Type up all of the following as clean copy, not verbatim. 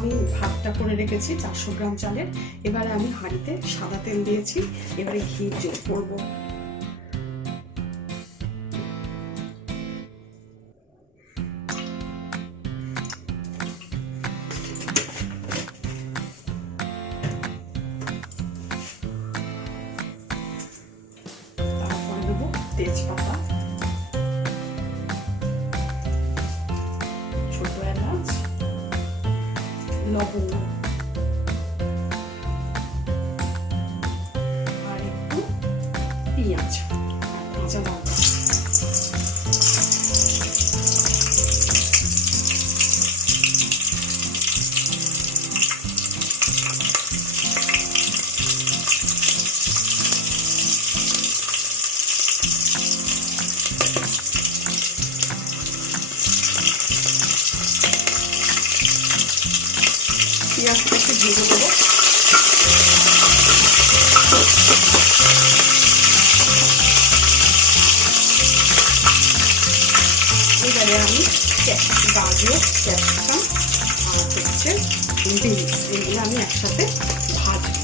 আমি ভাতটা করে রেখেছি 400 গ্রাম চালের। এবারে আমি হাঁড়িতে সাদা তেল দিয়েছি, এবারে ঘি যোগ করবো। তারপরে দেবো তেজপাতা, ছোট এলাচ, লবঙ্গ আর একটু পেঁয়াজ আর কাঁচা লঙ্কা। পেঁয়াজটা একটু ভেজে দেবো। এবারে আমি গাজর, ক্যাপসিকাম আর হচ্ছে বিনস, এগুলো আমি একসাথে ভাজবো।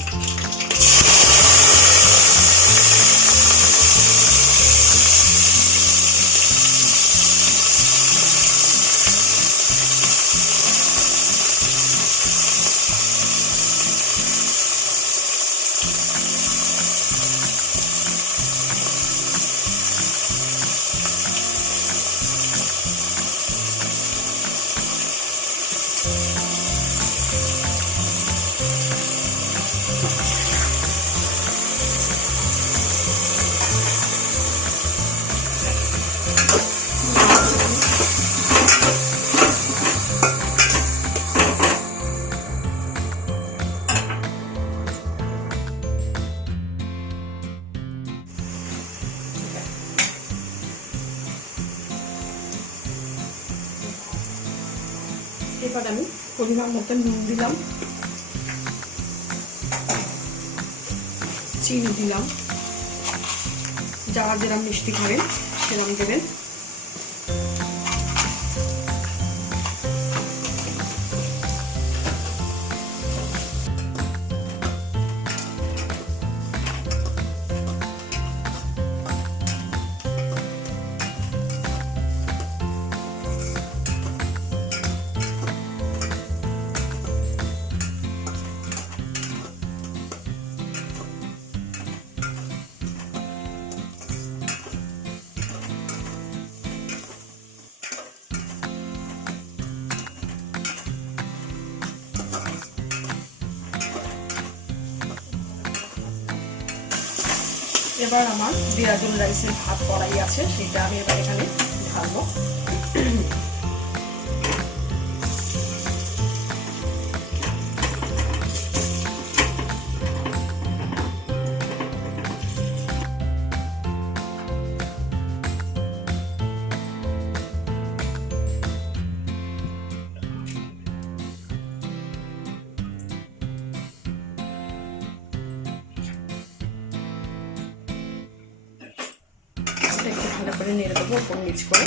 এবার আমি পরিমাণ মতো নুন দিলাম, চিনি দিলাম, যারা যেরকম মিষ্টি খাবেন সেরকম দেবেন। এবার আমার দেহরাদুন রাইসের ভাত কড়াই আছে, সেটা আমি এবার এখানে ঢালবো। একটু ভালো করে নেড়ে দেবো উপর নিচ করে।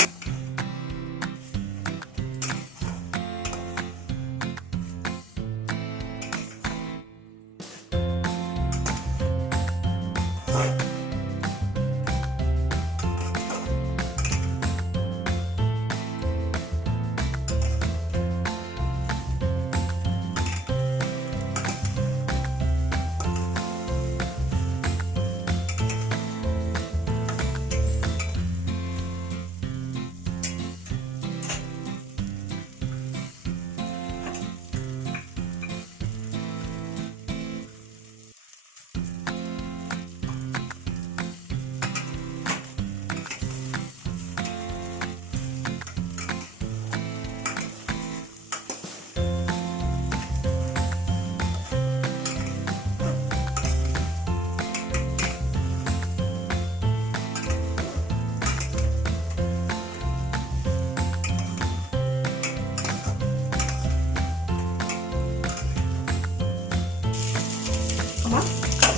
আমার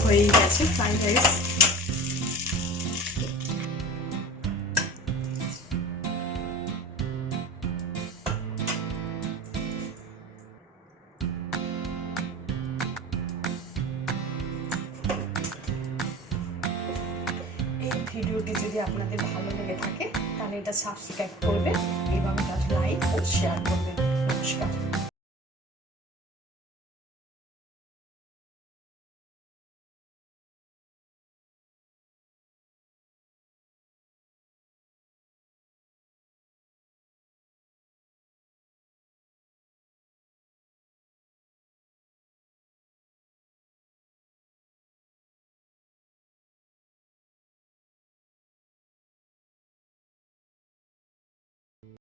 হয়ে গেছে ফ্রাইড রাইস। ভিডিওটি যদি আপনাদের ভালো লেগে থাকে তাহলে এটা সাবস্ক্রাইব করবেন এবং এটা লাইক ও শেয়ার করবেন। নমস্কার।